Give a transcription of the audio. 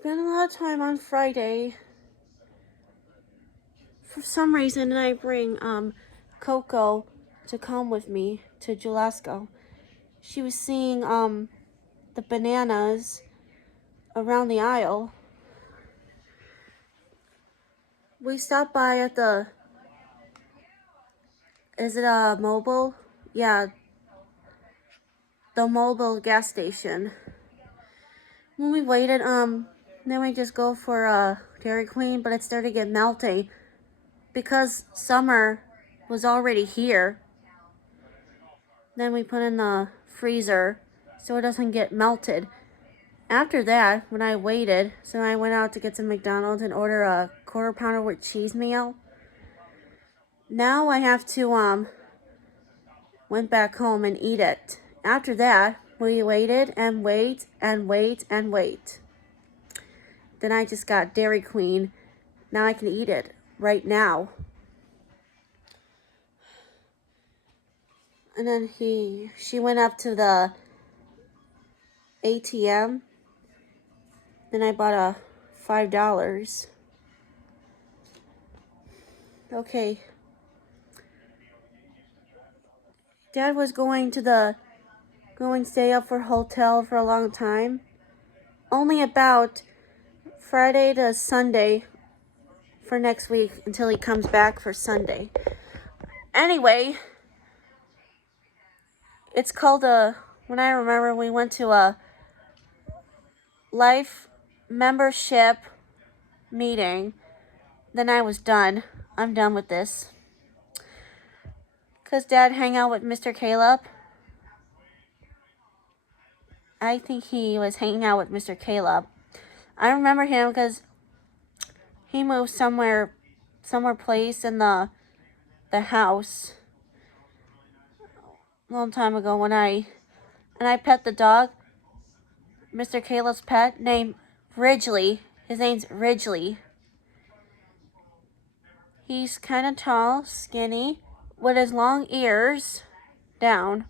spent a lot of time on Friday. For some reason, I bring Coco to come with me to Jalisco. She was seeing the bananas around the aisle. We stopped by at the, is it a Mobile? Yeah, the Mobile gas station. When we waited, then we just go for a Dairy Queen, but it started to get melty because summer was already here. Then we put in the freezer so it doesn't get melted. After that, when I waited, so I went out to get some McDonald's and order a quarter pounder with cheese meal. Now I have to went back home and eat it. After that, we waited and wait and wait and wait. Then I just got Dairy Queen. Now I can eat it right now. And then she went up to the ATM. Then I bought a $5. Okay. Dad was going to stay up for a hotel for a long time. Only about Friday to Sunday for next week until he comes back for Sunday. Anyway, it's called when I remember we went to a life membership meeting. Then I was done. I'm done with this. Because Dad hang out with Mr. Caleb. I think he was hanging out with Mr. Caleb. I remember him because he moved somewhere place in the house a long time ago when I pet the dog. Mr. Caleb's pet named Ridgely. His name's Ridgely. He's kind of tall, skinny, with his long ears down.